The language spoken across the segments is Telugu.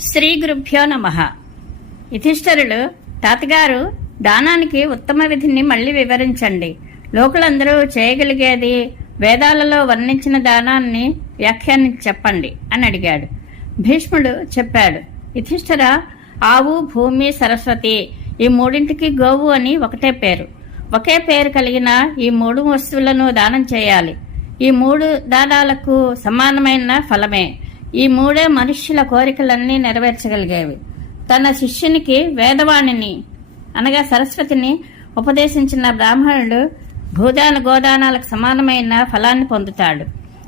శ్రీ గురుభ్యో నమ. యుధిష్ఠరులు తాతగారు దానానికి ఉత్తమ విధిని మళ్ళీ వివరించండి. లోకులందరూ చేయగలిగేది వేదాలలో వర్ణించిన దానాన్ని వ్యాఖ్యానించి చెప్పండి అని అడిగాడు. భీష్ముడు చెప్పాడు యుధిష్ఠర ఆవు భూమి సరస్వతి ఈ మూడింటికి గోవు అని ఒకటే పేరు. ఒకే పేరు కలిగిన ఈ మూడు వస్తువులను దానం చేయాలి. ఈ మూడు దానాలకు సమానమైన ఫలమే. ఈ మూడే మనుష్యుల కోరికలన్నీ నెరవేర్చగలిగేవి. తన శిష్యునికి వేదవాణిని అనగా సరస్వతిని ఉపదేశించిన బ్రాహ్మణుడు భూదాన గోదానాలకు సమానమైన ఫలాన్ని పొందుతాడు.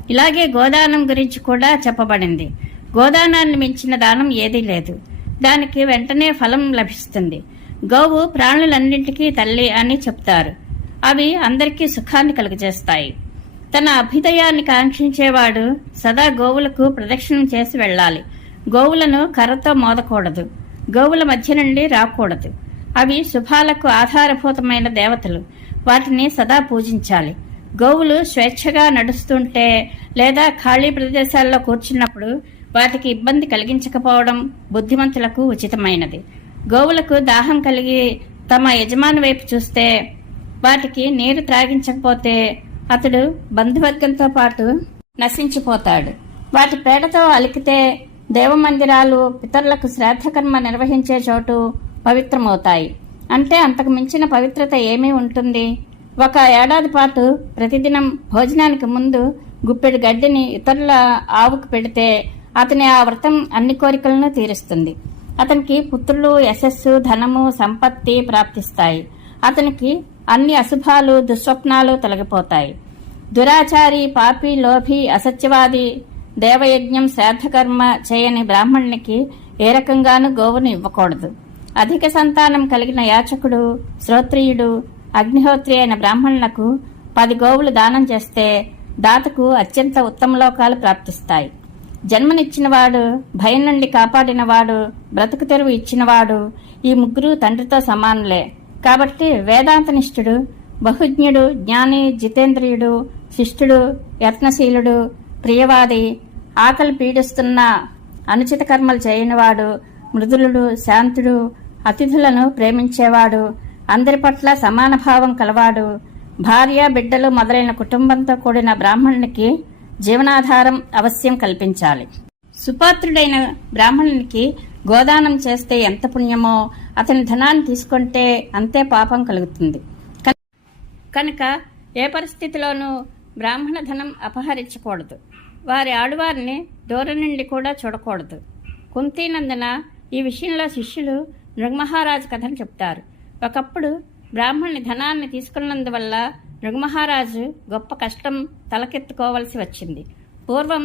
ఇలాగే గోదానం గురించి కూడా చెప్పబడింది. గోదానాన్ని మించిన దానం ఏదీ లేదు. దానికి వెంటనే ఫలం లభిస్తుంది. గోవు ప్రాణులన్నింటికీ తల్లి అని చెప్తారు. అవి అందరికీ సుఖాన్ని కలుగజేస్తాయి. తన అభ్యుదయాన్ని కాంక్షించేవాడు సదా గోవులకు ప్రదక్షిణం చేసి వెళ్ళాలి. గోవులను కర్రతో మోదకూడదు. గోవుల మధ్య నుండి రాకూడదు. అవి శుభాలకు ఆధారభూతమైన దేవతలు. వాటిని సదా పూజించాలి. గోవులు స్వేచ్ఛగా నడుస్తుంటే లేదా ఖాళీ ప్రదేశాల్లో కూర్చున్నప్పుడు వాటికి ఇబ్బంది కలిగించకపోవడం బుద్ధిమంతులకు ఉచితమైనది. గోవులకు దాహం కలిగి తమ యజమాని వైపు చూస్తే వాటికి నీరు త్రాగించకపోతే అతడు బంధువర్గంతో పాటు నశించిపోతాడు. వాటి పేడతో అలికితే దేవమందిరాలు పితరులకు శ్రాద్ధకర్మ నిర్వహించే చోటు పవిత్రమవుతాయి. అంటే అంతకు మించిన పవిత్రత ఏమీ ఉంటుంది? ఒక ఏడాది పాటు ప్రతిదినం భోజనానికి ముందు గుప్పెడు గడ్డిని ఇతరుల ఆవుకు పెడితే అతని ఆ వ్రతం అన్ని కోరికలను తీరుస్తుంది. అతనికి పుత్రులు యశస్సు ధనము సంపత్తి ప్రాప్తిస్తాయి. అతనికి అన్ని అశుభాలు దుస్వప్నాలు తొలగిపోతాయి. దురాచారి పాపి లోభి అసత్యవాది దేవయజ్ఞం శ్రాద్ధకర్మ చేయని బ్రాహ్మణునికి ఏ రకంగానూ గోవును ఇవ్వకూడదు. అధిక సంతానం కలిగిన యాచకుడు శ్రోత్రియుడు అగ్నిహోత్రి అయిన బ్రాహ్మణులకు పది గోవులు దానం చేస్తే దాతకు అత్యంత ఉత్తమ లోకాలు ప్రాప్తిస్తాయి. జన్మనిచ్చినవాడు భయం నుండి కాపాడినవాడు బ్రతుకు తెరువు ఇచ్చినవాడు ఈ ముగ్గురు తండ్రితో సమానులే. కాబట్టి వేదాంతనిష్ఠుడు బహుజ్ఞుడు జ్ఞాని జితేంద్రియుడు శిష్టుడు యత్నశీలుడు ప్రియవాది ఆకలి పీడిస్తున్న అనుచిత కర్మలు చేయనివాడు మృదులుడు శాంతుడు అతిథులను ప్రేమించేవాడు అందరి పట్ల సమాన భావం కలవాడు భార్య బిడ్డలు మొదలైన కుటుంబంతో కూడిన బ్రాహ్మణునికి జీవనాధారం అవశ్యం కల్పించాలి. సుపాత్రుడైన బ్రాహ్మణునికి గోదానం చేస్తే ఎంత పుణ్యమో అతని ధనాన్ని తీసుకుంటే అంతే పాపం కలుగుతుంది. కనుక ఏ పరిస్థితిలోనూ బ్రాహ్మణ ధనం అపహరించకూడదు. వారి ఆడవారిని దూరం నుండి కూడా చూడకూడదు. కుంతీనందున ఈ విషయంలో శిష్యులు నృగమహారాజు కథను చెప్తారు. ఒకప్పుడు బ్రాహ్మణుని ధనాన్ని తీసుకున్నందువల్ల నృగమహారాజు గొప్ప కష్టం తలకెత్తుకోవలసి వచ్చింది. పూర్వం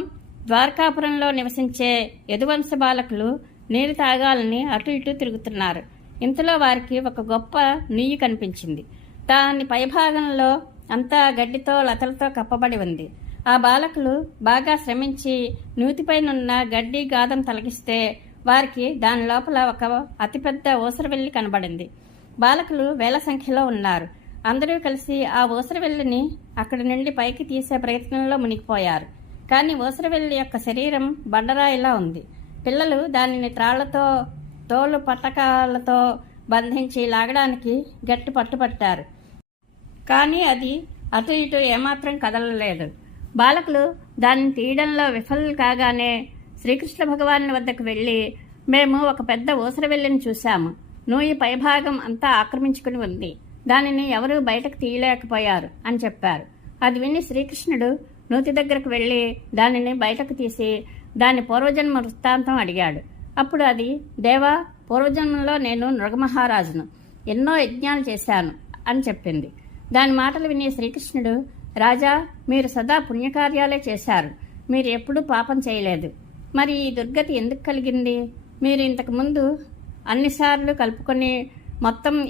ద్వారకాపురంలో నివసించే యదువంశ బాలకులు నీరు తాగాలని అటు ఇటు తిరుగుతున్నారు. ఇంతలో వారికి ఒక గొప్ప నీయి కనిపించింది. దాని పైభాగంలో అంతా గడ్డితో లతలతో కప్పబడి ఉంది. ఆ బాలకులు బాగా శ్రమించి నూతిపైనున్న గడ్డి గాదం తొలగిస్తే వారికి దాని లోపల ఒక అతిపెద్ద ఊసరవెల్లి కనబడింది. బాలకులు వేల సంఖ్యలో ఉన్నారు. అందరూ కలిసి ఆ ఊసరవెల్లిని అక్కడి నుండి పైకి తీసే ప్రయత్నంలో మునిగిపోయారు. కానీ ఊసరవెల్లి యొక్క శరీరం బండరాయిలా ఉంది. పిల్లలు దానిని త్రాళ్ళతో తోలు పట్టకాలతో బంధించి లాగడానికి గట్టి పట్టుపట్టారు. కానీ అది అటు ఇటు ఏమాత్రం కదలలేదు. బాలకులు దాన్ని తీయడంలో విఫలం కాగానే శ్రీకృష్ణ భగవాన్ వద్దకు వెళ్ళి మేము ఒక పెద్ద ఊసరవెల్లిని చూశాము. నూయి పైభాగం అంతా ఆక్రమించుకుని ఉంది. దానిని ఎవరూ బయటకు తీయలేకపోయారు అని చెప్పారు. అది విని శ్రీకృష్ణుడు నూతి దగ్గరకు వెళ్ళి దానిని బయటకు తీసి దాని పూర్వజన్మ వృత్తాంతం అడిగాడు. అప్పుడు అది దేవా పూర్వజన్మలో నేను నృగమహారాజును ఎన్నో యజ్ఞాలు చేశాను అని చెప్పింది. దాని మాటలు విని శ్రీకృష్ణుడు రాజా మీరు సదా పుణ్యకార్యాలే చేశారు. మీరు ఎప్పుడూ పాపం చేయలేదు. మరి ఈ దుర్గతి ఎందుకు కలిగింది? మీరు ఇంతకుముందు అన్నిసార్లు కలుపుకొని మొత్తం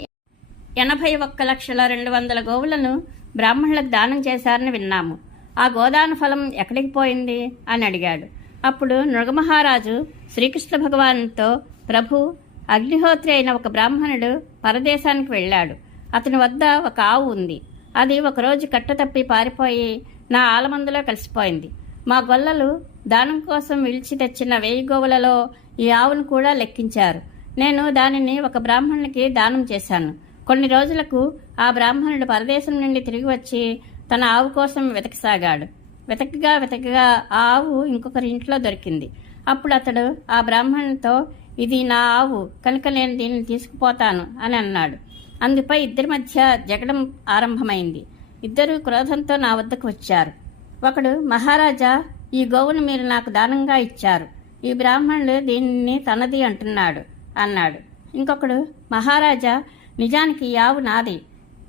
ఎనభై ఒక్క లక్షల రెండు వందల గోవులను బ్రాహ్మణులకు దానం చేశారని విన్నాము. ఆ గోదాన ఫలం ఎక్కడికి పోయింది? అని అడిగాడు. అప్పుడు నృగమహారాజు శ్రీకృష్ణ భగవానుతో ప్రభు అగ్నిహోత్రి అయిన ఒక బ్రాహ్మణుడు పరదేశానికి వెళ్ళాడు. అతని వద్ద ఒక ఆవు ఉంది. అది ఒకరోజు కట్టతప్పి పారిపోయి నా ఆలమందులో కలిసిపోయింది. మా గొల్లలు దానం కోసం విలిచి తెచ్చిన వెయ్యి గోవులలో ఈ ఆవును కూడా లెక్కించారు. నేను దానిని ఒక బ్రాహ్మణునికి దానం చేశాను. కొన్ని రోజులకు ఆ బ్రాహ్మణుడు పరదేశం నుండి తిరిగి వచ్చి తన ఆవు కోసం వెతకసాగాడు. వెతకగా వెతకగా ఆ ఆవు ఇంకొకరి ఇంట్లో దొరికింది. అప్పుడు అతడు ఆ బ్రాహ్మణునితో ఇది నా ఆవు కనుక నేను దీన్ని తీసుకుపోతాను అని అన్నాడు. అందుపై ఇద్దరి మధ్య జగడం ఆరంభమైంది. ఇద్దరు క్రోధంతో నా వద్దకు వచ్చారు. ఒకడు మహారాజా ఈ గోవును మీరు నాకు దానంగా ఇచ్చారు. ఈ బ్రాహ్మణుడు దీనిని తనది అంటున్నాడు అన్నాడు. ఇంకొకడు మహారాజా నిజానికి ఈ ఆవు నాది.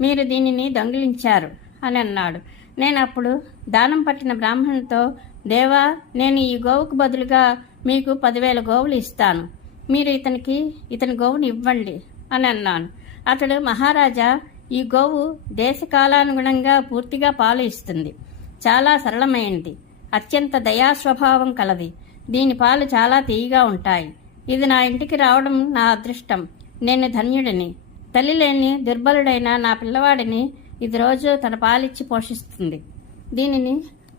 మీరు దీనిని దొంగిలించారు అని అన్నాడు. నేను అప్పుడు దానం పట్టిన బ్రాహ్మణుతో దేవా నేను ఈ గోవుకు బదులుగా మీకు పదివేల గోవులు ఇస్తాను. మీరు ఇతనికి ఇతని గోవుని ఇవ్వండి అని అన్నాను. అతడు మహారాజా ఈ గోవు దేశకాలానుగుణంగా పూర్తిగా పాలు ఇస్తుంది. చాలా సరళమైనది అత్యంత దయా స్వభావం కలది. దీని పాలు చాలా తీయగా ఉంటాయి. ఇది నా ఇంటికి రావడం నా అదృష్టం. నేను ధన్యుడిని. తల్లి లేని దుర్బలుడైన నా పిల్లవాడిని ఇది రోజు తన పాలిచ్చి పోషిస్తుంది. దీనిని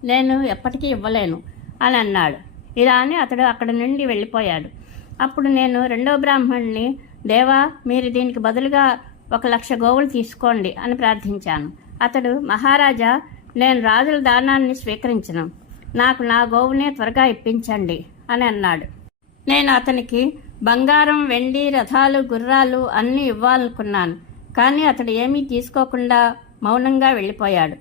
నేను ఎప్పటికీ ఇవ్వలేను అని అన్నాడు. ఇలా అని అతడు అక్కడి నుండి వెళ్ళిపోయాడు. అప్పుడు నేను రెండో బ్రాహ్మణుని దేవా మీరు దీనికి బదులుగా ఒక లక్ష గోవులు తీసుకోండి అని ప్రార్థించాను. అతడు మహారాజా నేను రాజుల దానాన్ని స్వీకరించను. నాకు నా గోవునే త్వరగా ఇప్పించండి అని అన్నాడు. నేను అతనికి బంగారం వెండి రథాలు గుర్రాలు అన్నీ ఇవ్వాలనుకున్నాను. కానీ అతడు ఏమీ తీసుకోకుండా మౌనంగా వెళ్ళిపోయాడు.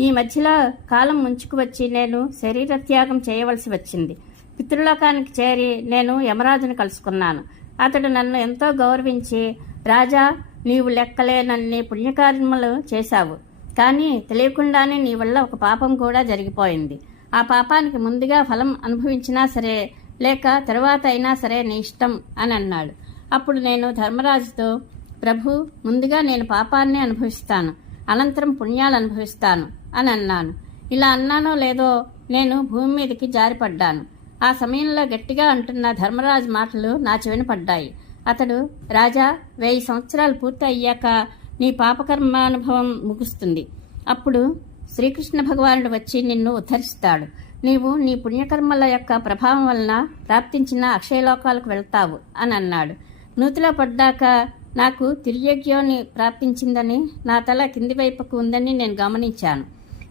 ఈ మధ్యలో కాలం ముంచుకు వచ్చి నేను శరీర త్యాగం చేయవలసి వచ్చింది. పితృలోకానికి చేరి నేను యమరాజును కలుసుకున్నాను. అతడు నన్ను ఎంతో గౌరవించి రాజా నీవు లెక్కలేనన్ని పుణ్యకార్యములు చేశావు. కానీ తెలియకుండానే నీ వల్ల ఒక పాపం కూడా జరిగిపోయింది. ఆ పాపానికి ముందుగా ఫలం అనుభవించినా సరే లేక తరువాత అయినా సరే నీ ఇష్టం అని అన్నాడు. అప్పుడు నేను ధర్మరాజుతో ప్రభు ముందుగా నేను పాపాన్ని అనుభవిస్తాను. అనంతరం పుణ్యాలు అనుభవిస్తాను అని అన్నాను. ఇలా అన్నానో లేదో నేను భూమి మీదకి జారిపడ్డాను. ఆ సమయంలో గట్టిగా అంటున్న ధర్మరాజు మాటలు నా చెవిన పడ్డాయి. అతడు రాజా వెయ్యి సంవత్సరాలు పూర్తి అయ్యాక నీ పాపకర్మానుభవం ముగుస్తుంది. అప్పుడు శ్రీకృష్ణ భగవానుడు వచ్చి నిన్ను ఉద్ధరిస్తాడు. నీవు నీ పుణ్యకర్మల యొక్క ప్రభావం వలన ప్రాప్తించిన అక్షయలోకాలకు వెళ్తావు అని అన్నాడు. నూతిలో పడ్డాక నాకు తిర్యజ్ఞోని ప్రాప్తించిందని నా తల కింది వైపుకు ఉందని నేను గమనించాను.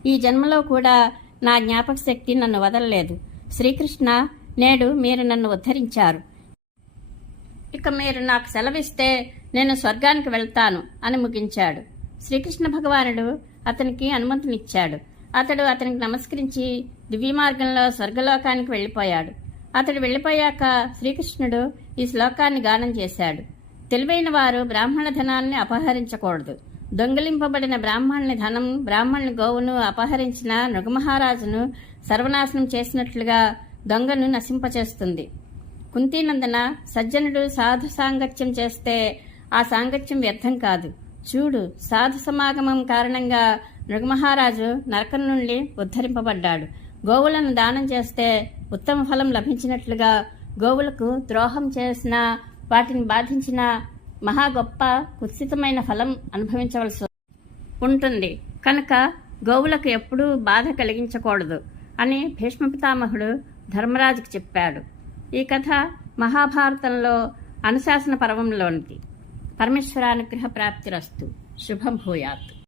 ఈ జన్మలో కూడా నా జ్ఞాపక శక్తి నన్ను వదలలేదు. శ్రీకృష్ణ నేడు మీరు నన్ను ఉద్ధరించారు. ఇక మీరు నాకు సెలవిస్తే నేను స్వర్గానికి వెళ్తాను అని ముగించాడు. శ్రీకృష్ణ భగవానుడు అతనికి అనుమతినిచ్చాడు. అతడు అతనికి నమస్కరించి దివ్య మార్గంలో స్వర్గలోకానికి వెళ్ళిపోయాడు. అతడు వెళ్ళిపోయాక శ్రీకృష్ణుడు ఈ శ్లోకాన్ని గానం చేశాడు. తెలివైన వారు బ్రాహ్మణ ధనాన్ని అపహరించకూడదు. దొంగిలింపబడిన బ్రాహ్మణుని ధనం బ్రాహ్మణుని గోవును అపహరించిన నృగమహారాజును సర్వనాశనం చేసినట్లుగా దొంగను నశింపచేస్తుంది. కుంతీనందన సజ్జనుడు సాధు సాంగత్యం చేస్తే ఆ సాంగత్యం వ్యర్థం కాదు. చూడు సాధు సమాగమం కారణంగా నృగమహారాజు నరకం నుండి ఉద్ధరింపబడ్డాడు. గోవులను దానం చేస్తే ఉత్తమ ఫలం లభించినట్లుగా గోవులకు ద్రోహం చేసిన వాటిని బాధించిన మహా గొప్ప కుత్సితమైన ఫలం అనుభవించవలసి ఉంటుంది. కనుక గోవులకు ఎప్పుడూ బాధ కలిగించకూడదు అని భీష్మ పితామహుడు ధర్మరాజుకు చెప్పాడు. ఈ కథ మహాభారతంలో అనుశాసన పర్వంలోనిది. పరమేశ్వరానుగ్రహ ప్రాప్తిరస్తు. శుభం భూయాత్.